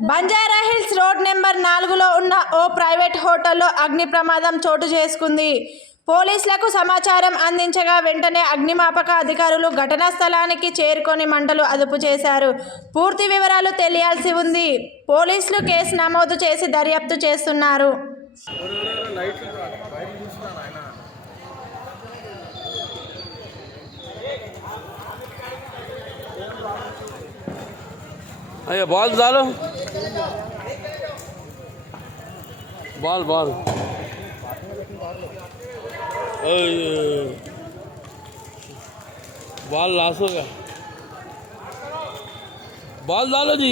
Banjara hills road number నాలుగులో ఉన్న ఓ private హోటల్లో అగ్ని ప్రమాదం చోటు చేసుకుంది. పోలీసులకు సమాచారం అందించగా వెంటనే అగ్నిమాపక అధికారులు ఘటనా స్థలానికి చేరుకొని మంటలు అదుపు చేశారు. పూర్తి వివరాలు తెలియాల్సి ఉంది. పోలీసులు కేసు నమోదు చేసి దర్యాప్తు చేస్తున్నారు. అయ్యో బాల్ చాలు బాల్ బాల్ ओए, बाल लाश होगा बाल डालो जी